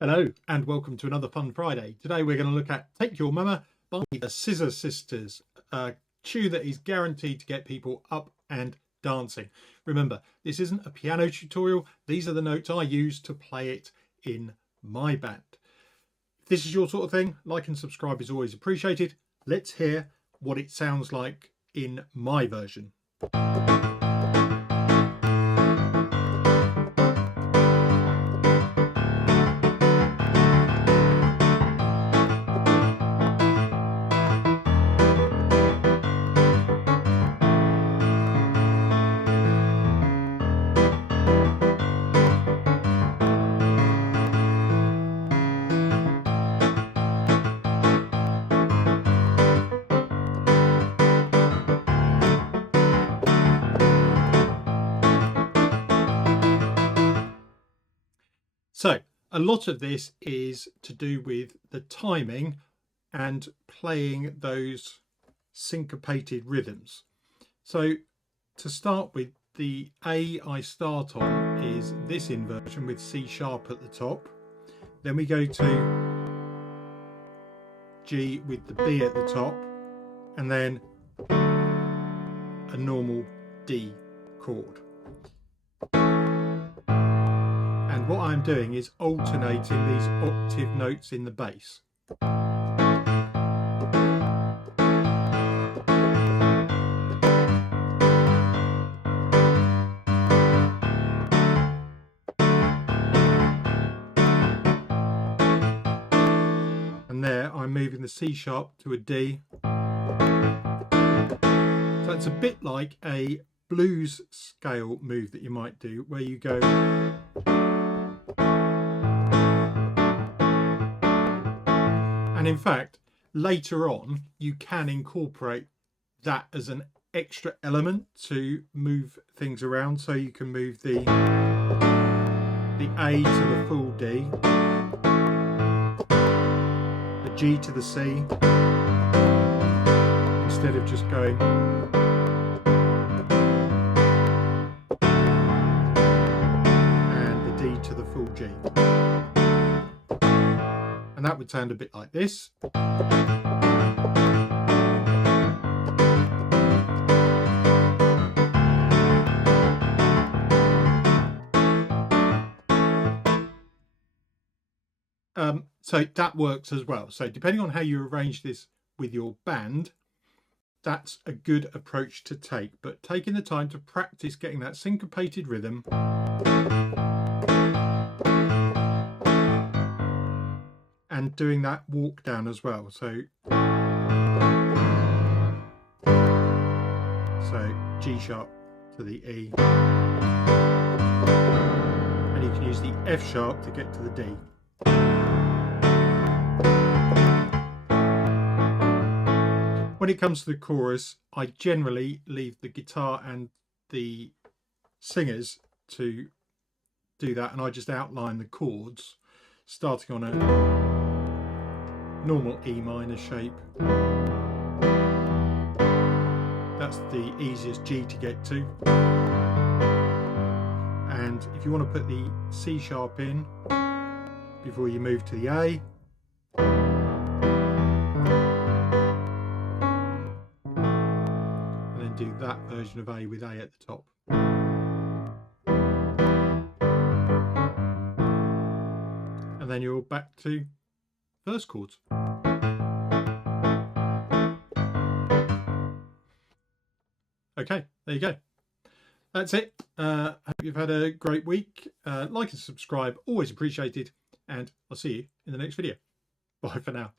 Hello and welcome to another fun Friday. Today we're going to look at Take Your Mama by the Scissor Sisters, a tune that is guaranteed to get people up and dancing. Remember, this isn't a piano tutorial. These are the notes I use to play it in my band. If this is your sort of thing, like and subscribe is always appreciated. Let's hear what it sounds like in my version. So a lot of this is to do with the timing and playing those syncopated rhythms. So to start with, the A I start on is this inversion with C sharp at the top. Then we go to G with the B at the top, and then a normal D chord. What I'm doing is alternating these octave notes in the bass. And there I'm moving the C sharp to a D. So it's a bit like a blues scale move that you might do, where you go and in fact later on you can incorporate that as an extra element to move things around. So you can move the A to the full D, the G to the C, instead of just going and the D to the full G. And that would sound a bit like this. So that works as well. So depending on how you arrange this with your band, that's a good approach to take. But taking the time to practice getting that syncopated rhythm and doing that walk down as well. So G sharp to the E, and you can use the F sharp to get to the D. When it comes to the chorus, I generally leave the guitar and the singers to do that, and I just outline the chords, starting on a normal E minor shape. That's the easiest G to get to. And if you want to put the C sharp in before you move to the A, and then do that version of A with A at the top. And then you're back to verse chords. Okay, there you go. That's it. Hope you've had a great week. Like and subscribe, always appreciated. And I'll see you in the next video. Bye for now.